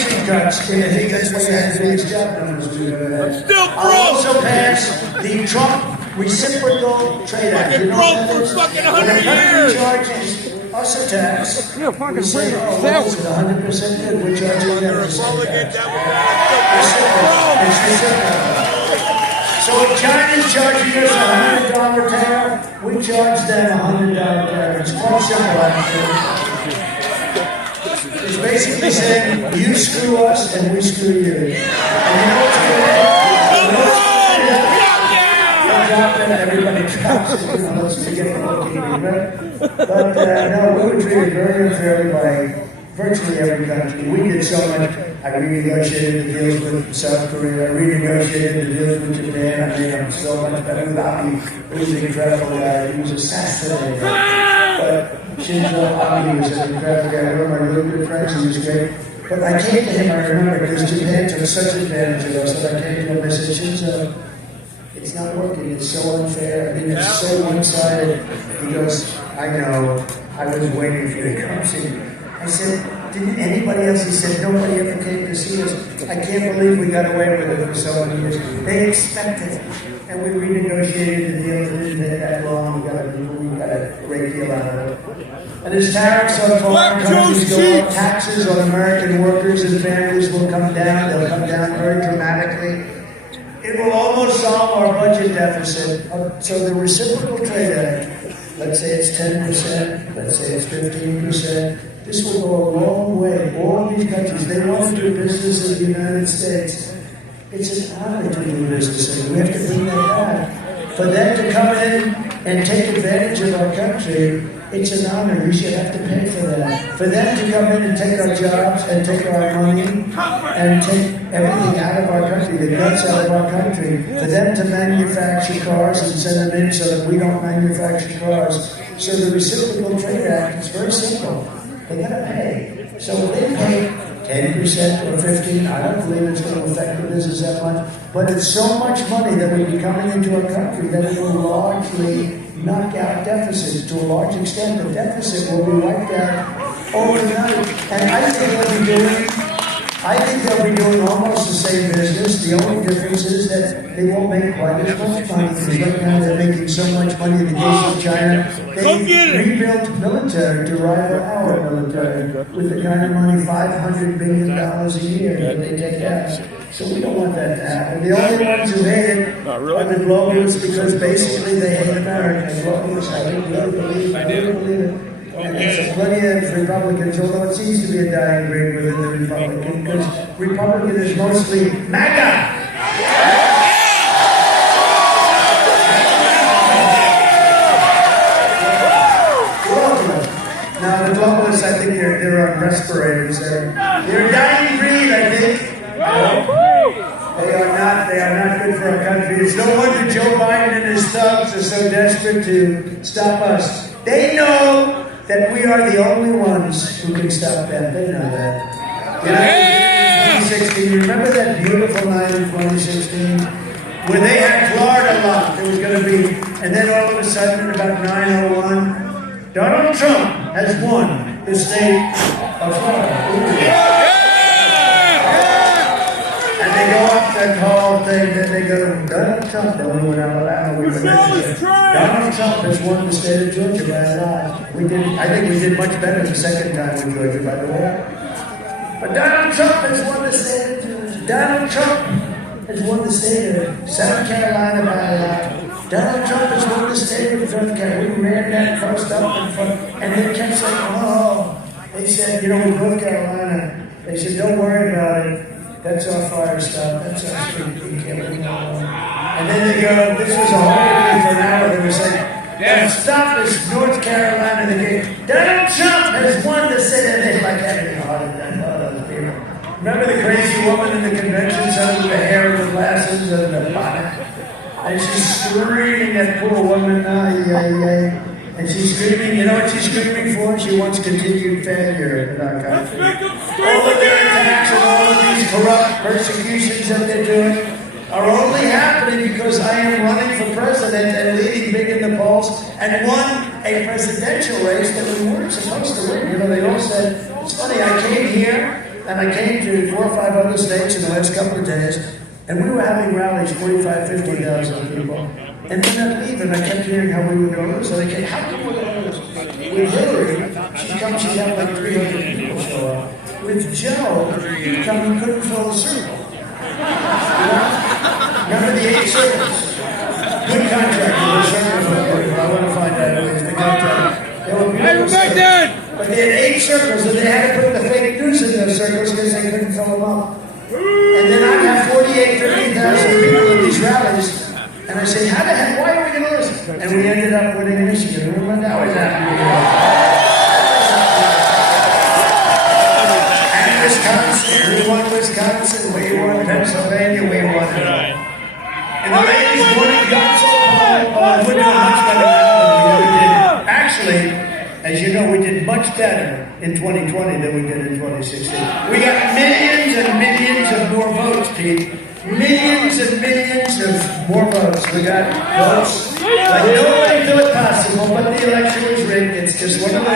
immigration cuts, and I think that's why you had the biggest job numbers to Still broke. I'll also pass the Trump Reciprocal Trade Act. Fucking broke for fucking 100 years. Charges us a tax. Yeah, fucking we say, bring it. oh, what is it, 100% good? We're charging them the same Republican, tax. Democrat, It's reciprocal. So if China's charging us $100 tariff, we charge them $100 tariff. It's quite simple, actually. It's basically saying, you screw us and we screw you. And you know what's good? Everybody drops it, let's forget the whole game, right? But no, we were treated very unfairly by virtually every country. We did so much. I renegotiated the deals with South Korea. I renegotiated the deals with Japan. I made them so much better without me. It was an incredible guy. He was assassinated. But Shinzo Abe was an incredible guy. One of my really good friends. He was great. But I came to him, I remember, because Japan took such advantage of us that I came to him and said, Shinzo, it's not working. It's so unfair. I mean, it's so one-sided. He goes, I know. I was waiting for you to come see me. I said, didn't anybody else? He said, nobody ever came to see us. I can't believe we got away with it for so many years. They expected it. And we renegotiated the deal. It didn't take that long. We got a great deal out of it. And as tariffs on foreign countries go up, taxes on American workers and families will come down. They'll come down very dramatically. It will almost solve our budget deficit. So the Reciprocal Trade Act, let's say it's 10%, let's say it's 15%, this will go a long way. All of these countries, they want to do business in the United States. It's an honor to do business, and we have to bring that back. For them to come in and take advantage of our country, it's an honor. We should have to pay for that. For them to come in and take our jobs and take our money and take everything out of our country, the guts out of our country, for them to manufacture cars and send them in so that we don't manufacture cars. So the Reciprocal Trade Act is very simple. They gotta pay. So if they pay 10% or 15%, I don't believe it's going to affect the business that much, but it's so much money that will be coming into our country that it will largely knock out deficits. To a large extent, the deficit will be wiped out overnight. And I think they'll be doing almost the same business. The only difference is that they won't make quite as much money, because right now they're making so much money in the case of China. They rebuilt military to rival our military with the kind of money, $500 billion a year that they take out. So we don't want that to happen. The only ones who hate it are the globalists, because basically they hate America. Globalists, I really believe it. And there's plenty of Republicans, although it seems to be a dying breed within the Republican, because Republican is mostly MAGA. Now the globalists, I think they're on respirators. They're a dying breed, I think. They are not good for our country. It's no wonder Joe Biden and his thugs are so desperate to stop us. They know that we are the only ones who can stop them. They know that. In 2016, remember that beautiful night in 2016 where they had Florida locked? There was going to be, and then all of a sudden, about 9:01, Donald Trump has won the state of Florida. And they go up that whole thing, then they go, Donald Trump, the only one I'm allowed. Donald Trump has won the state of Georgia by a lot. I think we did much better the second time in Georgia, by the way. But Donald Trump has won the state of Georgia. Donald Trump has won the state of South Carolina by a lot. Donald Trump has won the state of North Carolina. We ran that first up in front, and they kept saying, oh, they said, with North Carolina, they said, don't worry about it. That's our fire stop. That's our street. We can't leave alone. And then they go, this was a whole thing for an hour. They were saying, stop this North Carolina. They go, Donald Trump has won the Senate. They like having a heart attack. Remember the crazy woman in the convention center with the hair and the glasses and the bonnet? And she's screaming, that poor woman. And she's screaming, you know what she's screaming for? She wants continued failure in our country. All of their attacks and all of these corrupt persecutions that they're doing are only happening because I am running for president and leading big in the polls and won a presidential race that we weren't supposed to win. They all said, it's funny, I came here and I came to 4 or 5 other states in the last couple of days, and we were having rallies, 45, 50,000 people. And then I'd leave, and I kept hearing how we were going to lose. So I came, how come we're going to lose? With Hillary, she comes, she'd have like 300 people show up. With Joe, he'd come, he couldn't fill the circle. Remember the 8 circles? Good contract with the circle. I want to find out who is the contract. They were beautiful circles. But they had 8 circles, and they had to put the fake news in those circles because they couldn't fill them up. And then I'd have 48, 50,000 people in these rallies. And I say, how the heck, why are we going to lose? And we ended up winning Michigan. Remember, that was happy. And Wisconsin, we won Wisconsin, we won Pennsylvania, we won it all. And the ladies won it, got so hard, we're doing much better now than we ever did. Actually, as you know, we did much better in 2020 than we did in 2016. We got millions and millions of more votes, Pete. Millions and millions of more votes. We got votes like nobody thought possible, but the election was rigged. It's just one of those.